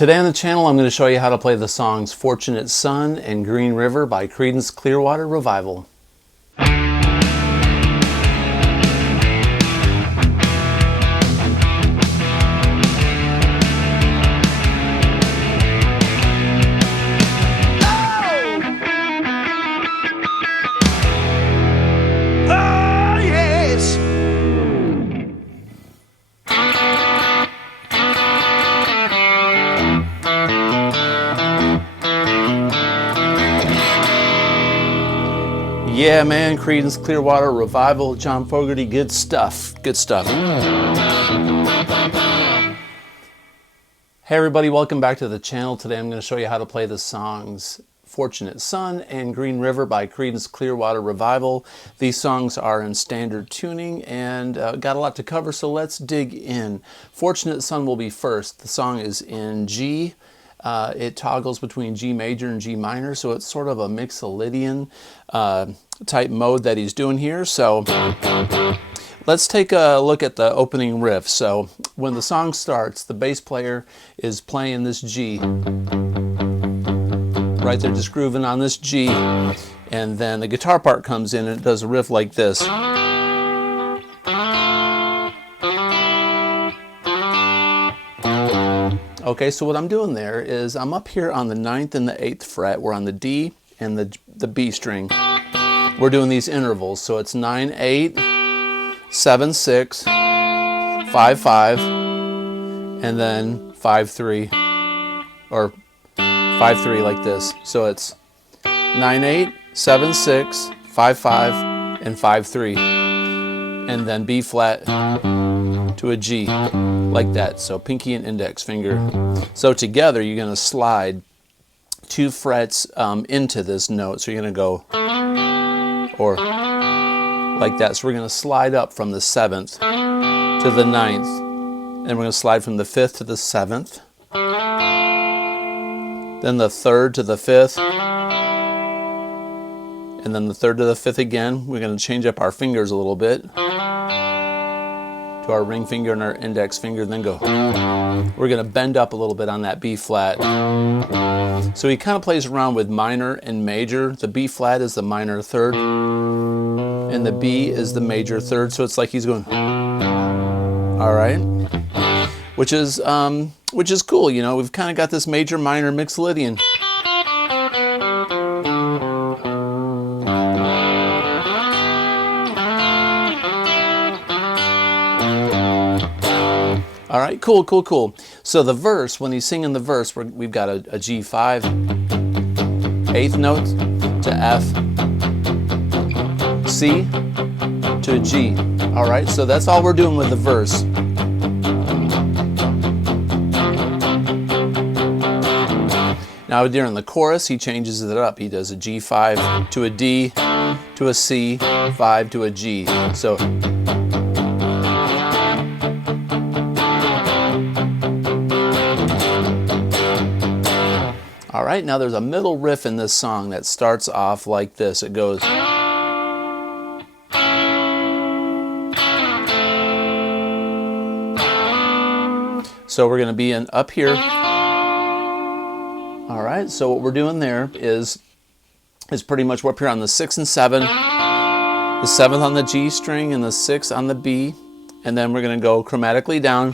Today on the channel, I'm going to show you how to play the songs Fortunate Son and Green River by Creedence Clearwater Revival. Yeah, man, Creedence Clearwater Revival, John Fogerty, good stuff, good stuff. Hey everybody, welcome back to the channel. Today I'm going to show you how to play the songs Fortunate Son and Green River by Creedence Clearwater Revival. These songs are in standard tuning and got a lot to cover, so let's dig in. Fortunate Son will be first. The song is in G. It toggles between G major and G minor, so it's sort of a Mixolydian type mode that he's doing here. So let's take a look at the opening riff. So when the song starts, the bass player is playing this G. Right there, just grooving on this G. And then the guitar part comes in and it does a riff like this. Okay, so what I'm doing there is I'm up here on the 9th and the 8th fret. We're on the D and the B string. We're doing these intervals, so it's 9, 8, 7, 6, 5, 5, and then 5, 3, or 5, 3 like this. So it's 9, 8, 7, 6, 5, 5, and 5, 3, and then B flat to a G, like that. So pinky and index finger. So together you're going to slide 2 frets into this note. So you're going to go or like that. So we're going to slide up from the 7th to the 9th, and we're going to slide from the 5th to the 7th, then the 3rd to the 5th, and then the 3rd to the 5th again. We're going to change up our fingers a little bit to our ring finger and our index finger, and then go. We're going to bend up a little bit on that B flat. So he kind of plays around with minor and major. The B flat is the minor third, and the B is the major third. So it's like he's going, all right, which is cool. You know, we've kind of got this major minor Mixolydian. All right, cool, cool, cool. So the verse, when he's singing the verse, we've got a G5, 8th note to F, C to a G. All right, so that's all we're doing with the verse. Now during the chorus, he changes it up. He does a G5 to a D to a C, 5 to a G. So all right, now there's a middle riff in this song that starts off like this. It goes. So we're going to be up here. All right, so what we're doing there is pretty much we're up here on the 6 and 7, the 7th on the G string and the 6th on the B, and then we're going to go chromatically down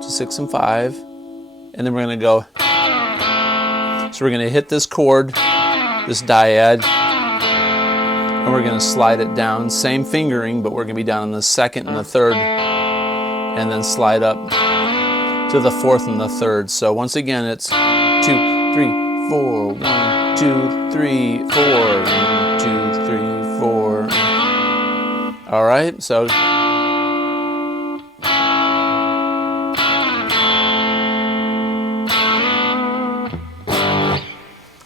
to 6 and 5, and then we're going to go. So we're going to hit this chord, this dyad, and we're going to slide it down. Same fingering, but we're going to be down on the 2nd and the 3rd, and then slide up to the 4th and the 3rd. So once again, it's 2, 3, 4, 1, 2, 3, 4, 1, 2, 3, 4. All right, so.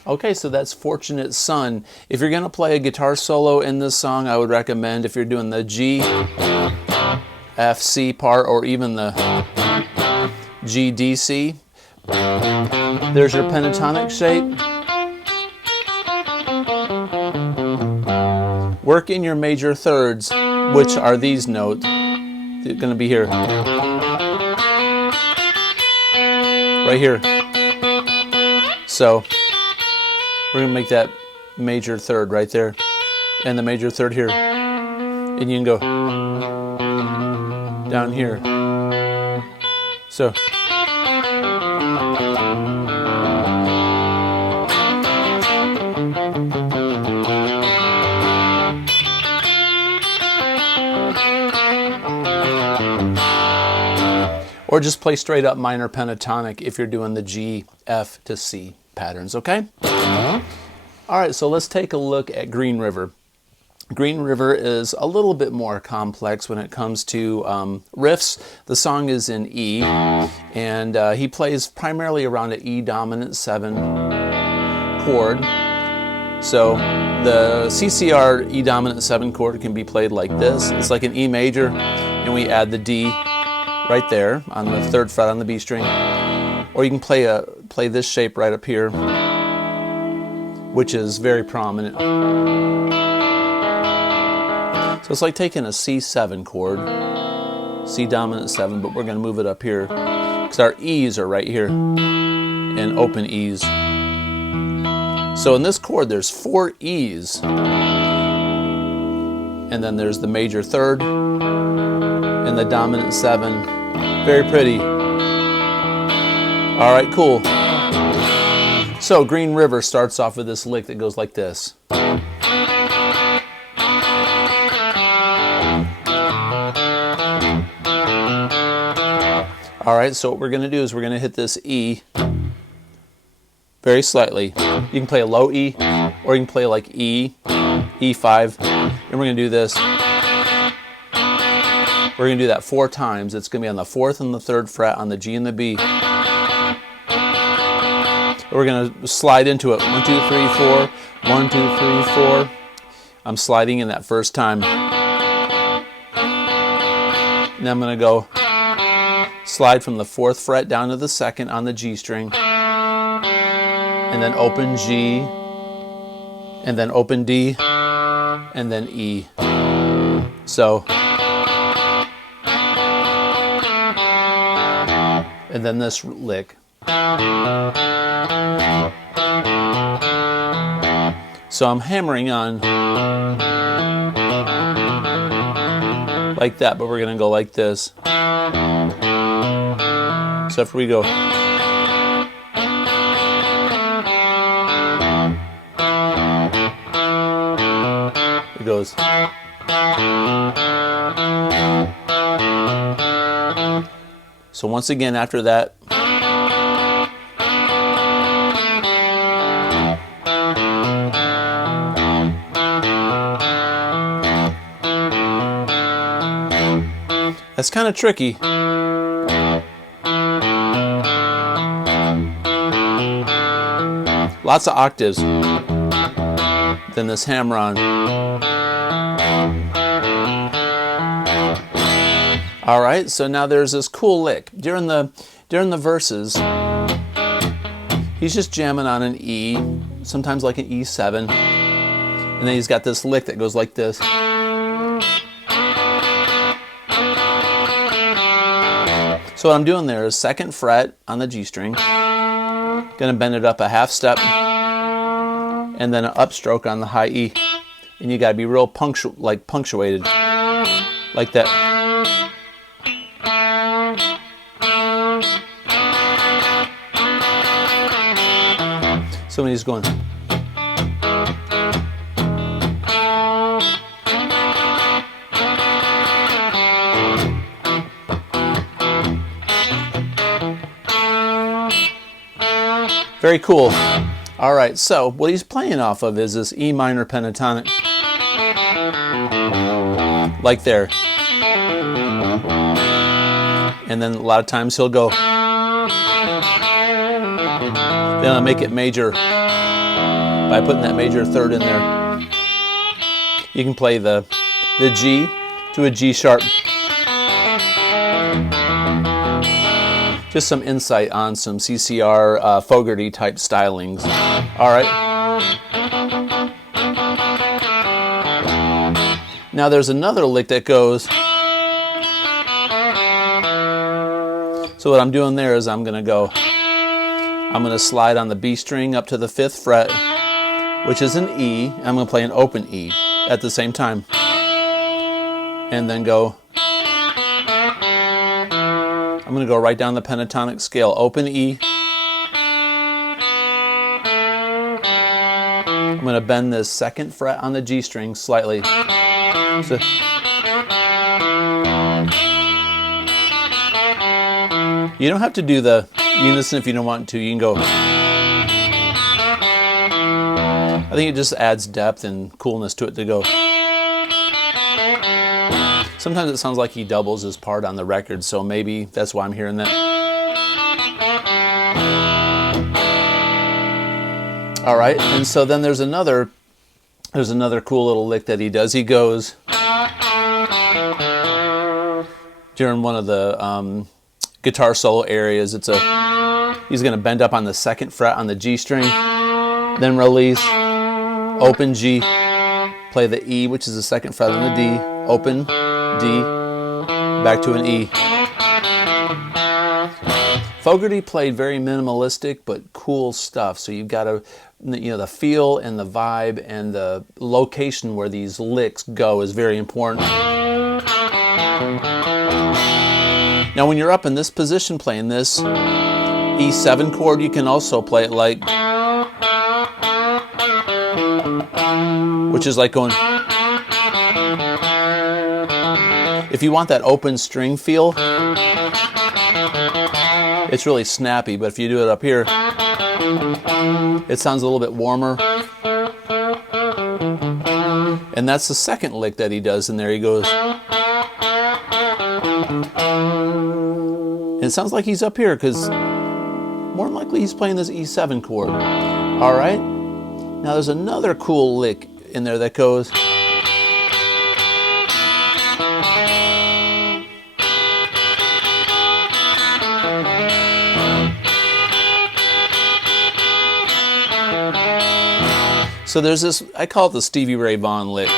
Okay, so that's Fortunate Son. If you're going to play a guitar solo in this song, I would recommend if you're doing the G, F, C part, or even the G, D, C. There's your pentatonic shape. Work in your major thirds, which are these notes. They're going to be here. right here. So we're going to make that major third right there, and the major third here, and you can go down here. So or just play straight up minor pentatonic if you're doing the G, F to C patterns, okay? All right, so let's take a look at Green River. Green River is a little bit more complex when it comes to riffs. The song is in E, and he plays primarily around an E dominant 7 chord. So the CCR E dominant 7 chord can be played like this. It's like an E major, and we add the D right there on the 3rd fret on the B string. Or you can play this shape right up here, which is very prominent. So it's like taking a C7 chord, C dominant 7, but we're going to move it up here because our E's are right here, and open E's. So in this chord there's 4 E's, and then there's the major 3rd and the dominant 7. Very pretty. All right, cool. So Green River starts off with this lick that goes like this. All right, so what we're going to do is we're going to hit this E very slightly. You can play a low E, or you can play like E, E5, and we're going to do this. We're going to do that 4 times. It's going to be on the 4th and the 3rd fret on the G and the B. We're going to slide into it. 1, 2, 3, 4. 1, 2, 3, 4. I'm sliding in that first time. Now I'm going to go slide from the 4th fret down to the 2nd on the G string, and then open G, and then open D, and then E. So, and then this lick. So I'm hammering on like that, but we're going to go like this. So if we go, it goes. So once again after that, that's kind of tricky. Lots of octaves. Then this hammer on. All right, so now there's this cool lick. During the verses, he's just jamming on an E, sometimes like an E7. And then he's got this lick that goes like this. So what I'm doing there is 2nd fret on the G string, gonna bend it up a half step, and then an upstroke on the high E. And you gotta be real punctuated, like that. So when he's going, very cool. All right, so what he's playing off of is this E minor pentatonic, like there. And then a lot of times he'll go, then I'll make it major by putting that major 3rd in there. You can play the G to a G sharp. Just some insight on some CCR Fogerty type stylings. All right. Now there's another lick that goes. So what I'm doing there is I'm going to go I'm going to slide on the B string up to the 5th fret, which is an E. I'm going to play an open E at the same time. And then go. I'm going to go right down the pentatonic scale. Open E. I'm going to bend this 2nd fret on the G string slightly. So, you don't have to do the unison if you don't want to. You can go. I think it just adds depth and coolness to it to go. Sometimes it sounds like he doubles his part on the record, so maybe that's why I'm hearing that. All right, and so then there's another cool little lick that he does. He goes during one of the guitar solo areas. He's going to bend up on the 2nd fret on the G string, then release, open G, play the E, which is the 2nd fret on the D, open D, back to an E. Fogerty played very minimalistic but cool stuff, so you've got to, the feel and the vibe and the location where these licks go is very important. Now when you're up in this position playing this E7 chord, you can also play it like, which is like going, if you want that open string feel, it's really snappy, but if you do it up here, it sounds a little bit warmer. And that's the 2nd lick that he does in there. He goes, and it sounds like he's up here because more than likely he's playing this E7 chord. All right, now there's another cool lick in there that goes. So there's this, I call it the Stevie Ray Vaughan lick,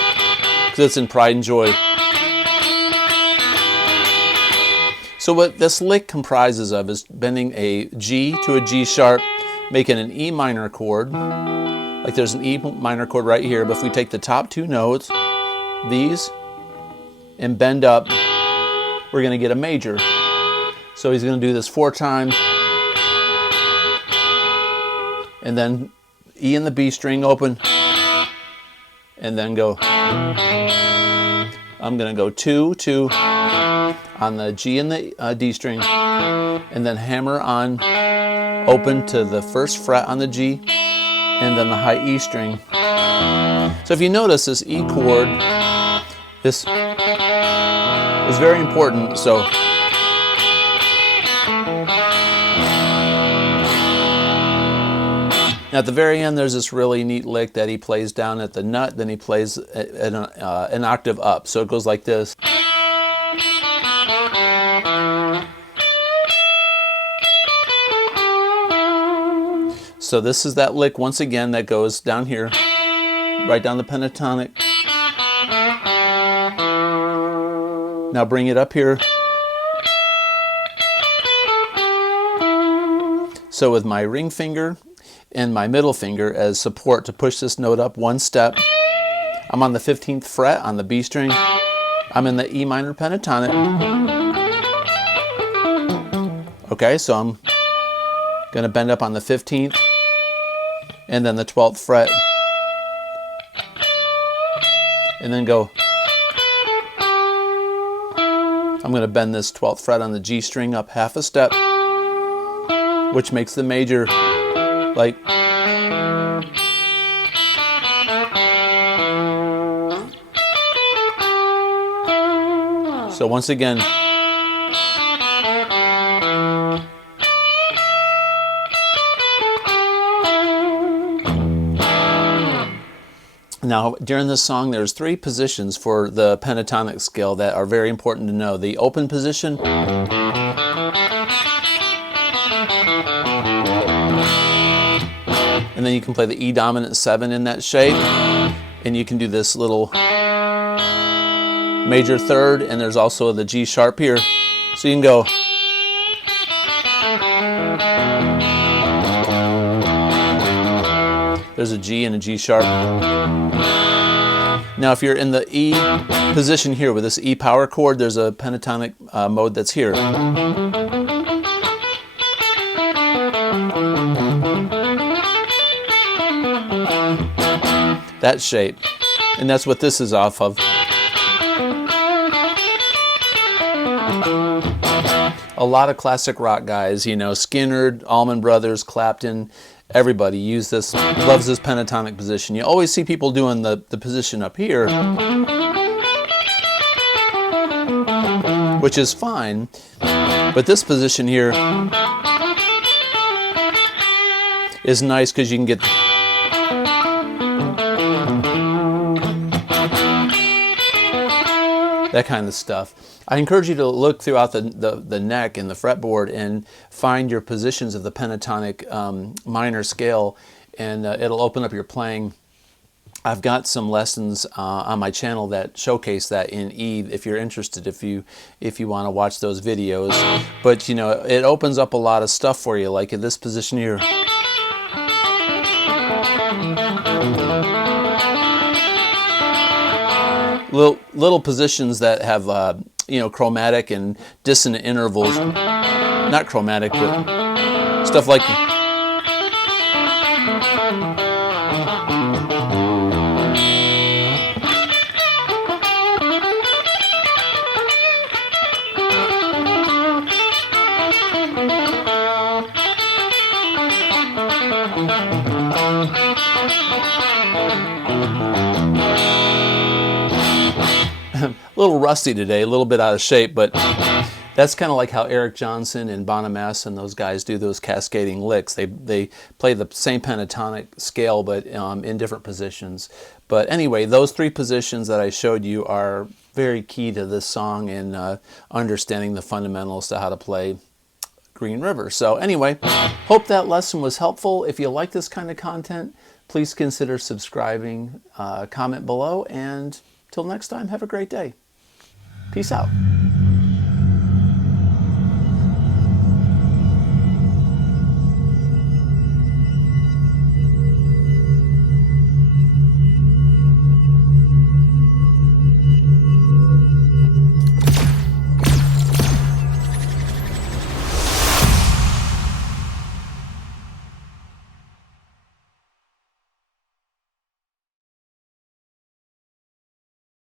because it's in Pride and Joy. So what this lick comprises of is bending a G to a G sharp, making an E minor chord. Like there's an E minor chord right here, but if we take the top 2 notes, these, and bend up, we're going to get a major. So he's going to do this 4 times, and then E in the B string open, and then go. I'm going to go 2, 2 on the G and the D string, and then hammer on open to the 1st fret on the G, and then the high E string. So if you notice this E chord, this is very important. So at the very end, there's this really neat lick that he plays down at the nut, then he plays an octave up. So it goes like this. So this is that lick once again that goes down here, right down the pentatonic. Now bring it up here. So with my ring finger and my middle finger as support to push this note up 1 step. I'm on the 15th fret on the B string. I'm in the E minor pentatonic. Okay, so I'm going to bend up on the 15th and then the 12th fret. And then go. I'm going to bend this 12th fret on the G string up half a step, which makes the major. Like, so once again, now during this song there's 3 positions for the pentatonic scale that are very important to know. The open position, and then you can play the E dominant 7 in that shape, and you can do this little major 3rd, and there's also the G sharp here. So you can go. There's a G and a G sharp. Now if you're in the E position here with this E power chord, there's a pentatonic mode that's here. That shape. And that's what this is off of. A lot of classic rock guys, you know, Skinner, Allman Brothers, Clapton, everybody use this, loves this pentatonic position. You always see people doing the position up here, which is fine, but this position here is nice because you can get that kind of stuff. I encourage you to look throughout the neck and the fretboard and find your positions of the pentatonic minor scale, and it'll open up your playing. I've got some lessons on my channel that showcase that in E if you're interested, if you want to watch those videos. But you know, it opens up a lot of stuff for you, like in this position here. Little positions that have you know, chromatic and dissonant intervals. Not chromatic, but stuff like a little rusty today, a little bit out of shape, but that's kind of like how Eric Johnson and Bonamassa and those guys do those cascading licks. They play the same pentatonic scale, but in different positions. But anyway, those three positions that I showed you are very key to this song and understanding the fundamentals to how to play Green River. So anyway, hope that lesson was helpful. If you like this kind of content, please consider subscribing, comment below, and till next time, have a great day. Peace out.